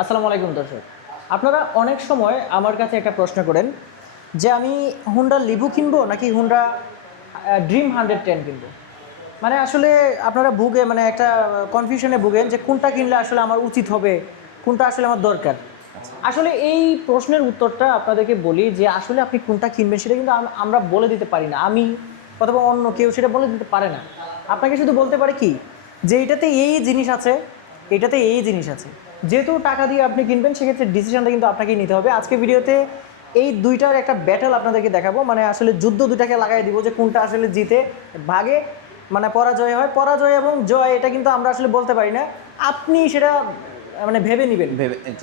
আসসালামু আলাইকুম দর্শক, আপনারা অনেক সময় আমার কাছে একটা প্রশ্ন করেন যে আমি হুন্ডা লিভু কিনবো নাকি হুন্ডা ড্রিম 110 কিনবো। মানে আসলে আপনারা মানে একটা কনফিউশনে ভুগেন যে কোনটা কিনলে আসলে আমার উচিত হবে, কোনটা আসলে আমার দরকার। আসলে এই প্রশ্নের উত্তরটা আপনাদেরকে বলি যে আসলে আপনি কোনটা কিনবেন সেটা কিন্তু আমরা বলে দিতে পারি না, আমি অথবা অন্য কেউ সেটা বলে দিতে পারে না। আপনাকে শুধু বলতে পারে কি যে এটাতে এই জিনিস আছে, এটাতে এই জিনিস আছে। যেহেতু টাকা দিয়ে আপনি কিনবেন সেক্ষেত্রে ডিসিশনটা কিন্তু আপনাকেই নিতে হবে। আজকে ভিডিওতে এই দুইটার একটা ব্যাটল আপনাদেরকে দেখাবো, মানে আসলে যুদ্ধ দুটাকে লাগাই দিব যে কোনটা আসলে জিতে ভাগে, মানে পরাজয় হয়। পরাজয় এবং জয় এটা কিন্তু আমরা আসলে বলতে পারি না, আপনি সেটা মানে ভেবে নেবেন,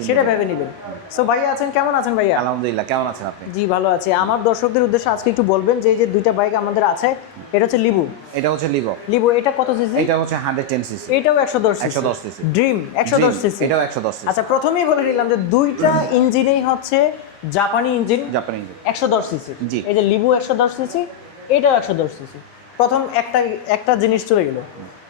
সেটা ভেবে নেবেন। সো ভাইয়া আছেন, কেমন আছেন ভাইয়া? আলহামদুলিল্লাহ, কেমন আছেন আপনি? জি ভালো আছি। আমার দর্শকদের উদ্দেশ্যে আজকে একটু বলবেন যে এই যে দুইটা বাইক আমাদের আছে, এটা হচ্ছে লিভু। এটা হচ্ছে লিভো। লিভু এটা কত সিসি? এটা হচ্ছে 110 সিসি। এটাও 110 সিসি। 110 সিসি। Dream 110 CC. এটাও 110 সিসি। আচ্ছা, প্রথমেই বলে নিলাম যে দুইটা ইঞ্জিনেই হচ্ছে জাপানি ইঞ্জিন, জাপানি ইঞ্জিন 110 সিসি। জি। এই যে লিভু 110 সিসি, এটাও 110 সিসি। প্রথম একটা জিনিস চলে গেল।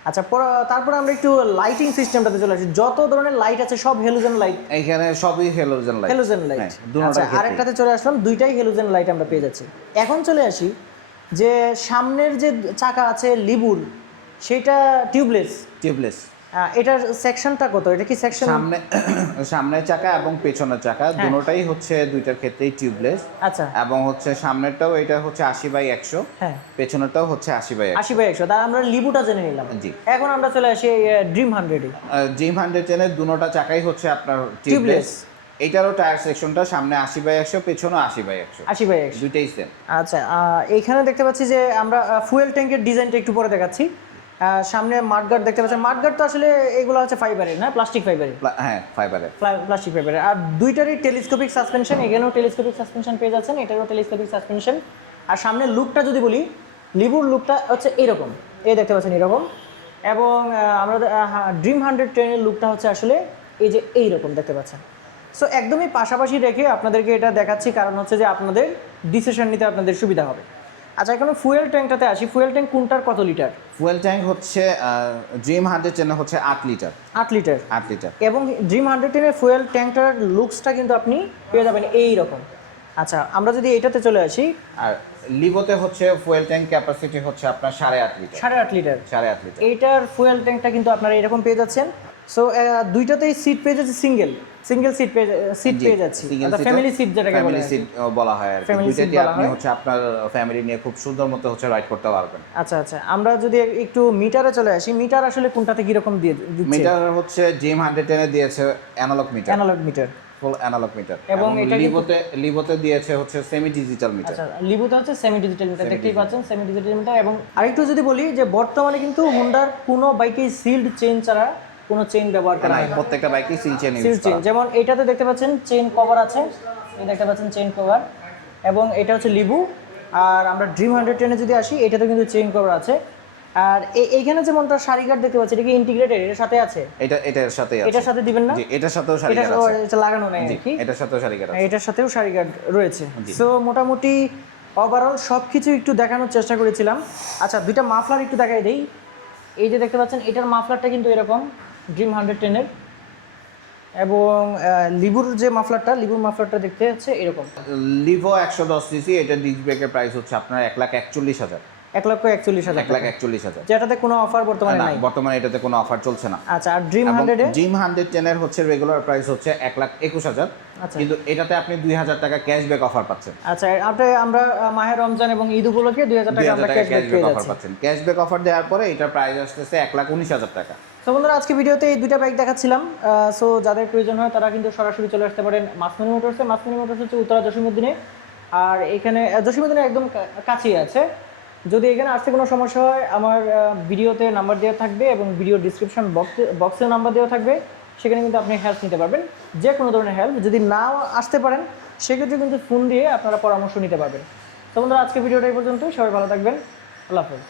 আচ্ছা, তারপর আমরা একটু লাইটিং সিস্টেমটাতে চলে আসি। যত ধরনের লাইট আছে সব হেলোজেন লাইট। এখানে সবই হেলোজেন লাইট। Halogen light. দুটোটার আচ্ছা, ক্ষেত্রে আরেকটাতে চলে আসলাম, দুইটাই হেলোজেন লাইট আমরা পেয়ে যাচ্ছি। এখন চলে আসি যে সামনের যে চাকা আছে লিবুর, সেটা টিউবলেস। টিউবলেস। এটার সেকশনটা কত? এটা কি সেকশন? সামনের চাকা এবং পেছনের চাকা দুটোটাই হচ্ছে দুইটার ক্ষেত্রেই টিউবলেস। আচ্ছা। এবং হচ্ছে সামনেরটাও এটা হচ্ছে 80/100, হ্যাঁ, পেছনেরটাও হচ্ছে 80/100। 80/100। তার আমরা লিবুটা জেনে নিলাম। জি। এখন আমরা চলে আসি ড্রিম 100 এ। ড্রিম 110 দুটোটা চাকাই হচ্ছে আপনার টিউবলেস। এটারও টায়ার সেকশনটা সামনে 80/100, পেছনে 80/100। 80/100 দুইটাই সেম। আচ্ছা, এইখানে দেখতে পাচ্ছি যে আমরা ফুয়েল ট্যাঙ্কের ডিজাইনটা একটু পরে দেখাচ্ছি। সামনে মাডগার্ড দেখতে পাচ্ছেন। মাডগার্ড তো আসলে এগুলো হচ্ছে ফাইবারের, না প্লাস্টিক ফাইবারের? হ্যাঁ, ফাইবারের। প্লাস্টিক ফাইবারের। আর দুইটারই টেলিস্কোপিক সাসপেনশন, এখানেও টেলিস্কোপিক সাসপেনশন পেয়ে যাচ্ছেন, এটারও টেলিস্কোপিক সাসপেনশন। আর সামনের লুকটা যদি বলি, লিবুর লুকটা হচ্ছে এইরকম, এই দেখতে পাচ্ছেন এরকম। এবং আমরা ড্রিম 110 এর লুকটা হচ্ছে আসলে এই যে এইরকম দেখতে পাচ্ছেন। সো একদমই পাশাপাশি রেখে আপনাদেরকে এটা দেখাচ্ছি, কারণ হচ্ছে যে আপনাদের ডিসিশন নিতে আপনাদের সুবিধা হবে। আচ্ছা, এখন ফুয়েল ট্যাঙ্কটাতে আসি। ফুয়েল ট্যাঙ্ক কোনটার কত লিটার? ফুয়েল ট্যাঙ্ক হচ্ছে ড্রিম 110 হচ্ছে 8 লিটার। 8 লিটার। 8 লিটার। এবং ড্রিম 110 এর ফুয়েল ট্যাঙ্কটার লুকসটা কিন্তু আপনি পেয়ে যাবেন এই রকম। আচ্ছা, আমরা যদি এটাতে চলে আসি, আর লিভোতে হচ্ছে ফুয়েল ট্যাঙ্ক ক্যাপাসিটি হচ্ছে আপনার 8.5 লিটার। 8.5 লিটার। 8.5 লিটার। এইটার ফুয়েল ট্যাঙ্কটা কিন্তু আপনারা এরকম পেয়ে যাচ্ছেন। সো দুইটাতেই সিট পেয়ে যাচ্ছে, সিঙ্গেল সিট পেয়ে যাচ্ছি, ফ্যামিলি সিট যেটাকে বলে, ফ্যামিলি সিট বলা হয় আর কি। Family seat দুইটাতে বলা আপনি হয়। হচ্ছে আপনার ফ্যামিলি নিয়ে খুব সুন্দর মতো হচ্ছে রাইড করতে পারবেন। আচ্ছা আচ্ছা, আমরা যদি একটু মিটারে চলে আসি, মিটার আসলে কোনটাতে কিরকম দিয়ে দিচ্ছে? মিটার হচ্ছে ড্রিম 110 এ দিয়েছে analogue meter. Analogue meter. Full analogue meter. এবং এটা লিভোতে দিয়েছে হচ্ছে সেমি ডিজিটাল মিটার। আচ্ছা, লিভুতে হচ্ছে সেমি ডিজিটাল মিটার, দেখতেই পাচ্ছেন সেমি ডিজিটাল মিটার। এবং আরেকটু যদি বলি যে বর্তমানে কিন্তু হোন্ডার কোনো বাইকেই সিল্ড চেইন ছাড়া কোনো চেইন ব্যবহার করা হয় না। প্রত্যেকটা বাইকে seal chain use sealed chain, করা। যেমন এটাতে দেখতে পাচ্ছেন চেইন কভার আছে, এই দেখতে পাচ্ছেন চেইন কভার। এবং এটা হচ্ছে লিভু। আর আমরা ড্রিম 110 এ যদি আসি, এটাতে কিন্তু চেইন কভার আছে। আর এইখানে যেমনটা সারি গার্ড দেখতে পাচ্ছি, এটা কি ইন্টিগ্রেটেড? এর সাথে আছে? এটার সাথে আছে। এটার সাথে দিবেন না? জি, এটার সাথেও সারি এটা গার্ড আছে। এটা লাগানো নাই জি, নাকি? এটার সাথেও সারি গার্ড আছে। এটার সাথেও সারি গার্ড রয়েছে। সো মোটামুটি ওভারঅল সব কিছু একটু দেখানোর চেষ্টা করেছিলাম। আচ্ছা, দুইটা মাফলার একটু দেখাই দেই। এই যে দেখতে পাচ্ছেন, এটার মাফলারটা কিন্তু এরকম ড্রিম 110 এর। এবং লিবুর মাফলারটা দেখতে হচ্ছে এরকম। লিভো 110 সিসি, এটা ডিস্ক ব্রেকের প্রাইস হচ্ছে আপনার 1,41,000। 1,41,000। 1,41,000। যেটাতে কোনো অফার বর্তমানে না, নাই। বর্তমানে এটাতে কোনো অফার চলছে না। আচ্ছা, আর ড্রিম 100 এ? ড্রিম 110 এর হচ্ছে রেগুলার প্রাইস হচ্ছে 1,21,000। আচ্ছা। কিন্তু এটাতে আপনি 2,000 টাকা ক্যাশব্যাক অফার পাচ্ছেন। আচ্ছা, আমরা মাহে রমজান এবং ঈদ উপলক্ষে 2,000 টাকা আমরা 2,000 টাকা ক্যাশব্যাক পেয়ে ক্যাশব্যাক অফার যাচ্ছি। পাচ্ছেন। ক্যাশব্যাক অফার দেওয়ার পরে এটার প্রাইস আসতেছে 1,19,000 টাকা। তো বন্ধুরা, আজকে ভিডিওতে এই দুইটা বাইক দেখাচ্ছিলাম। সো যাদের প্রয়োজন হয় তারা কিন্তু সরাসরি চলে আসতে পারেন মাসমানি মোটরসে। মাসমানি মোটরস হচ্ছে উত্তরা জসীমউদ্দিনে। আর এখানে জসীমউদ্দিনে একদম কাছেই আছে। যদি এখানে আসতে কোনো সমস্যা হয়, আমার ভিডিওতে নাম্বার দেওয়া থাকবে এবং ভিডিও ডিসক্রিপশন বক্সেও নাম্বার দেওয়া থাকবে, সেখানে কিন্তু আপনি হেল্প নিতে পারবেন, যে কোনো ধরনের হেল্প। যদি নাও আসতে পারেন সেক্ষেত্রে কিন্তু ফোন দিয়ে আপনারা পরামর্শ নিতে পারবেন। তো বন্ধুরা, আজকে ভিডিওটা এই পর্যন্তই। সবাই ভালো থাকবেন। আল্লাহ হাফেজ।